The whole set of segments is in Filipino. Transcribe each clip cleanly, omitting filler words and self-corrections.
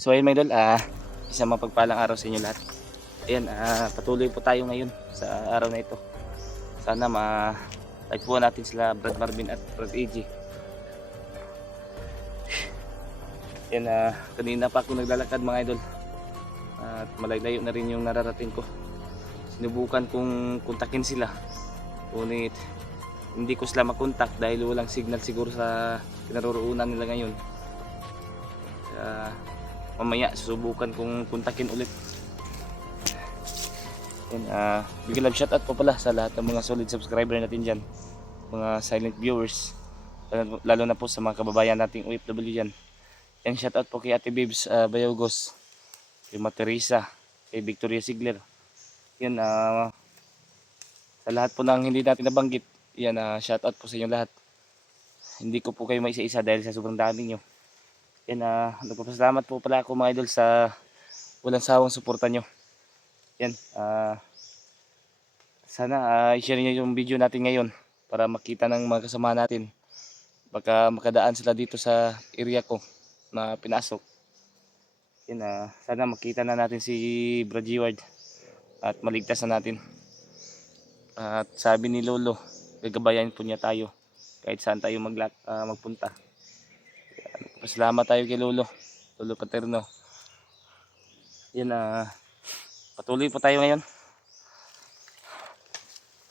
So ayun mga idol, isang mapagpalang araw sa inyo lahat. Ayan, patuloy po tayo ngayon sa araw na ito. Sana ma-tagpuan natin sila Brad Marvin at Brad AJ. Ayan, kanina pa ako naglalakad mga idol. At malaylayo na rin yung nararating ko. Sinubukan kong kontakin sila. Ngunit hindi ko sila makontak dahil walang signal siguro sa kinaroroonan nila ngayon. Mamaya susubukan kong kontakin ulit. Yan, bigyan lang shoutout po pala sa lahat ng mga solid subscriber natin dyan, mga silent viewers, lalo na po sa mga kababayan nating OFW dyan. Yan, shoutout po kay Ate Bibs Bayogos, kay Materesa, kay Victoria Sigler. Yan, sa lahat po ng hindi natin nabanggit, yan, shoutout po sa inyo lahat. Hindi ko po kayo maisa-isa dahil sa sobrang dami nyo. Yan, nagpapasalamat po pala ako mga idol sa walang sawang suporta nyo. Yan, sana i-share nyo yung video natin ngayon para makita ng mga kasama natin. Baka makadaan sila dito sa area ko na pinasok. Yan, sana makita na natin si Brad G-Ward at maligtas na natin. At sabi ni Lolo, gagabayan po niya tayo kahit saan tayo magpunta. Pasalamat tayo kay Lolo Paterno. Yan, patuloy po tayo ngayon.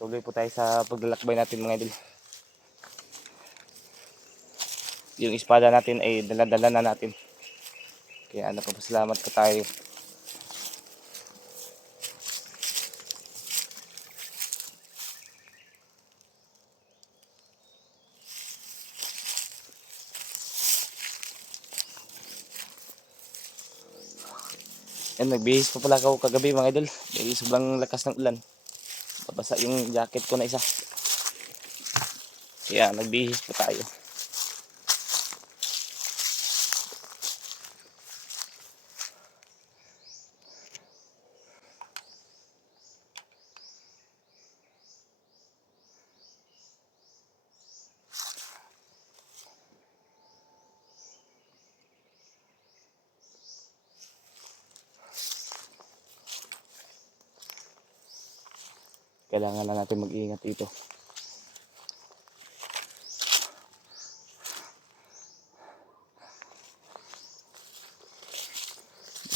Tuloy po tayo sa paglalakbay natin mga idol. Yung espada natin ay dala-dala na natin. Kaya napapasalamat po tayo. Yan, nagbihis pa pala ako kagabi mga idol. May sobrang lakas ng ulan. Babasa yung jacket ko na isa. Kaya nagbihis pa tayo. Kailangan na natin mag-iingat dito.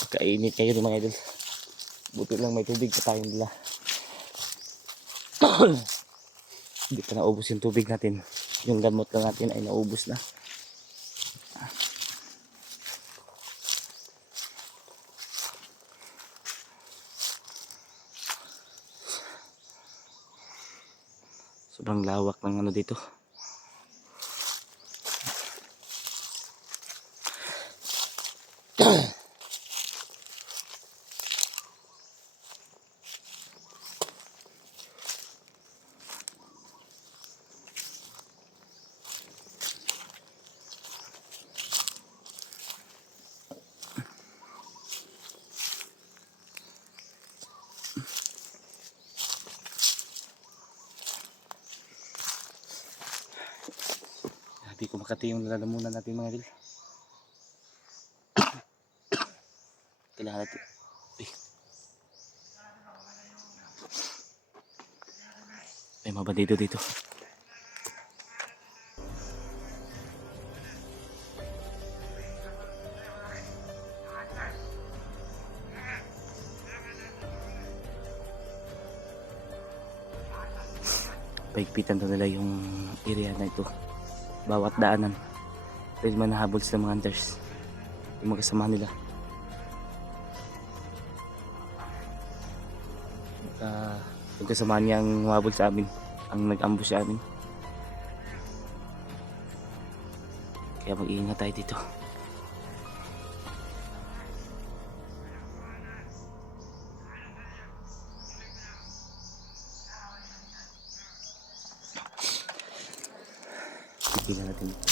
Kainit kayo mga idol. Buti lang may tubig pa tayong dala. Hindi pa naubos yung tubig natin. Yung gamot lang natin ay naubos na. Sobrang lawak ng ano dito. Hindi ko makati yung lalamunan natin mga idol. Kailangan natin. May mga dito. Paigpitan to nila yung area na ito. Bawat daanan. Dahil manahabol sila mga hunters. Yung mga kasama nila. Yung kasama niyang humabol sa amin. Ang nag-ambush sa amin. Kaya mag-iingat tayo dito. Tignan natin dito.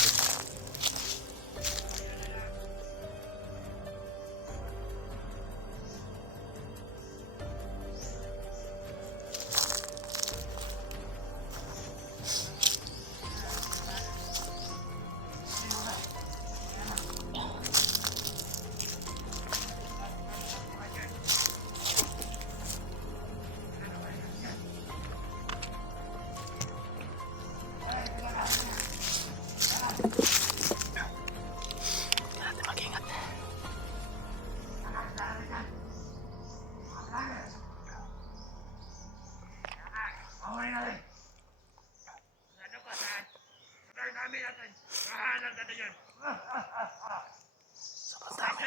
Sobrang dami.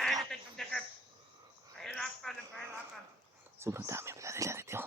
Sobrang dami pala nila dito.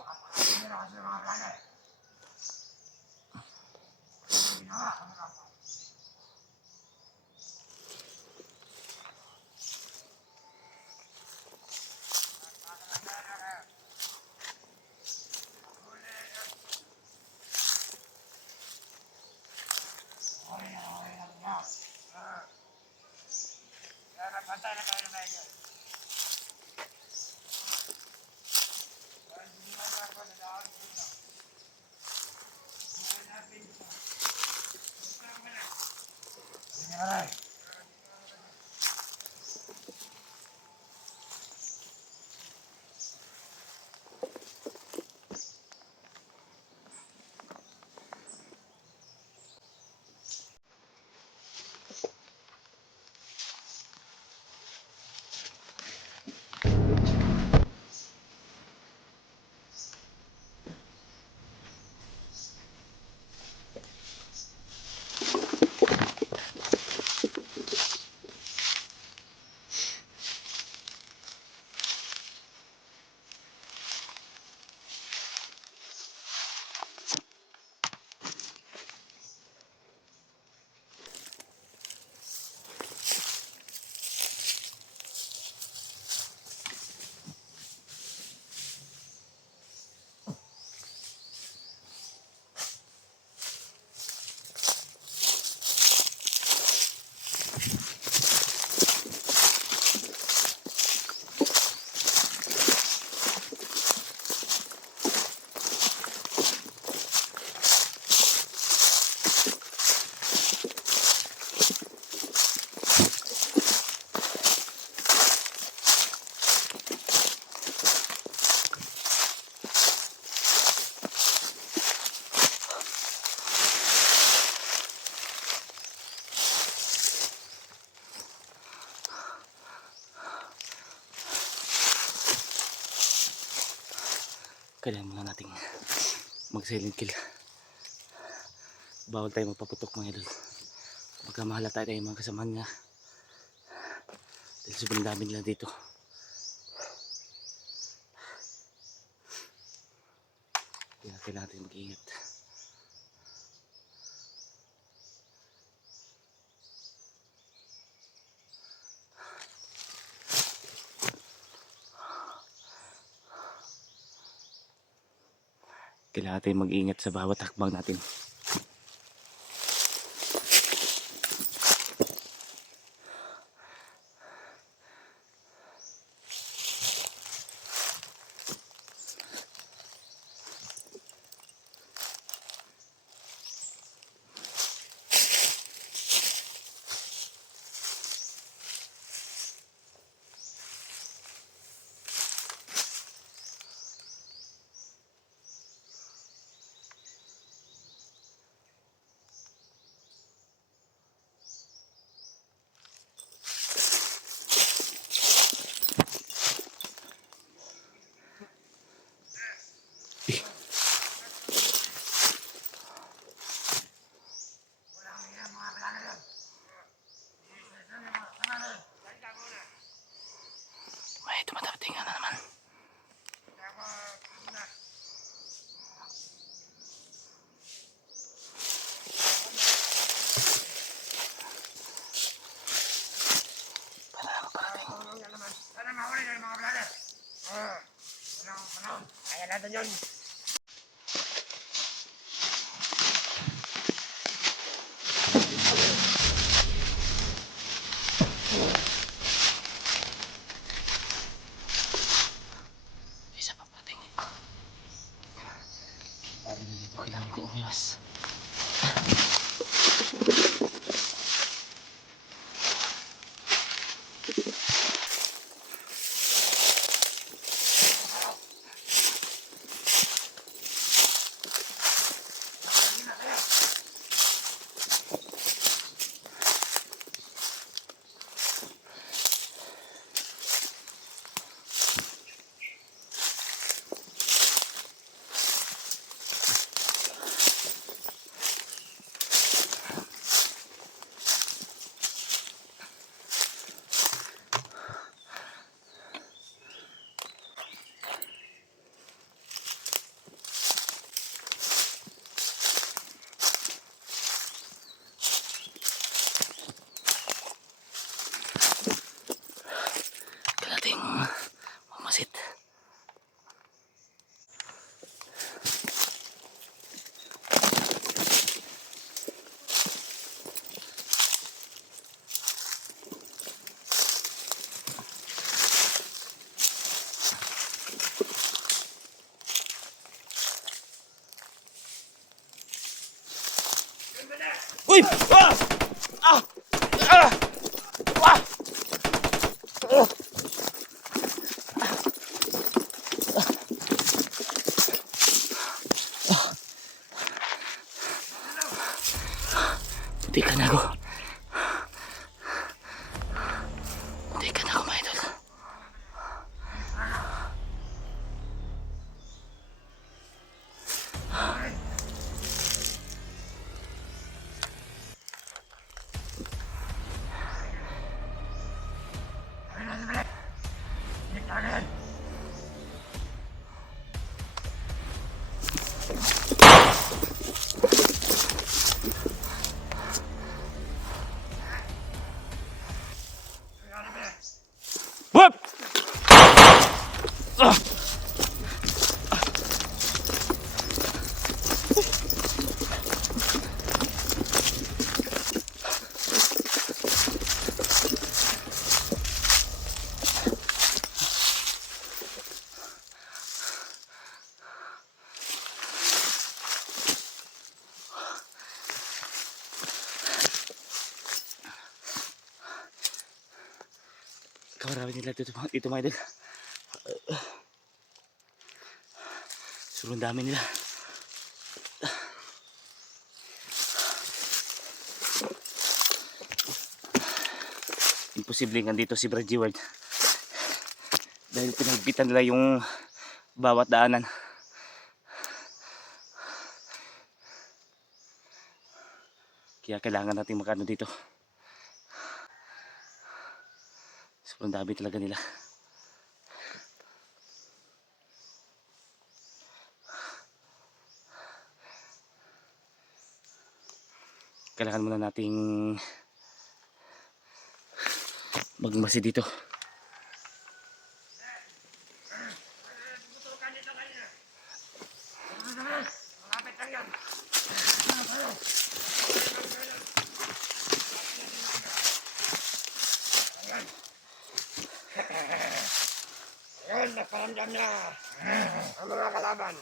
Kailangan muna nating mag silent kill. Bawal tayo magpaputok mga idol. Baka mahalata tayo mga kasamahan nga. Dahil sobrang dami nila dito. Kaya kailangan natin mag-iingat. Kailangan natin mag-iingat sa bawat hakbang natin. May tumatapating na naman. Kaya natin yun. Isa pa pating. Dito kailangan ko umiwas. Uy! Ah! Ah! Ah! Ah! Puti ka na ako. Puti ka na ako, mga idol. Whoop! Ah! Kamarami nila dito mga idol. Sobrang dami nila. Imposibleng andito si Brad G. Ward. Dahil pinagbitan nila yung bawat daanan. Kaya kailangan natin makano dito. Sobrang dami talaga nila. Kailangan muna nating magmasi dito. Malapit lang yan. Ayun, nagparamdam na ang mga kalaban.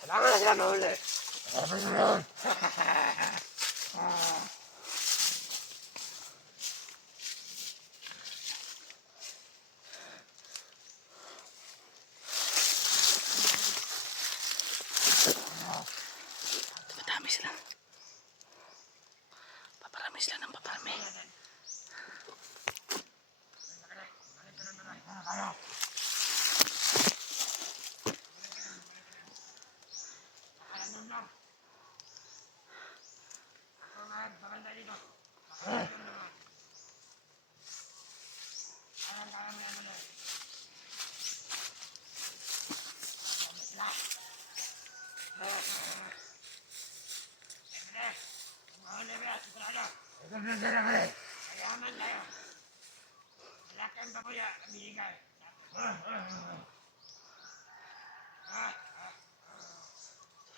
Kailangan na sila mahuli. Madami sila. Paparami sila ng paparami. Kayaman tayo. Wala kayong babuya, binigay.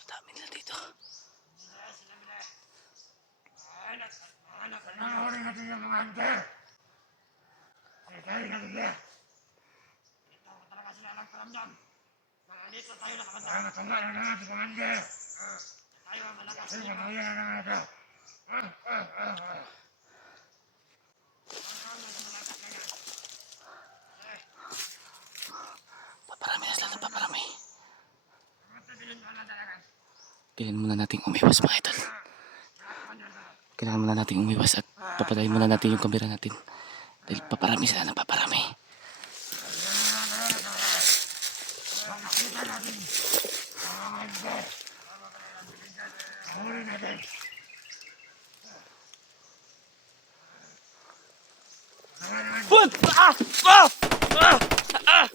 Dami nila dito. Panoorin natin yung mga hunter. Kaya natin sila. Dito talaga sila nagparamdam. Dito tayo nakapanda. Matanda na naman si Commander. Tayo ang malakas dito. Pamilya na naman ito. Paparami na sila ng paparami. Kailangan muna nating umiwas mga idol. Kailangan muna nating umiwas at papatayin muna natin yung kamera natin. Dahil paparami sila ng paparami. What? Ah! Ah! Ah! Ah!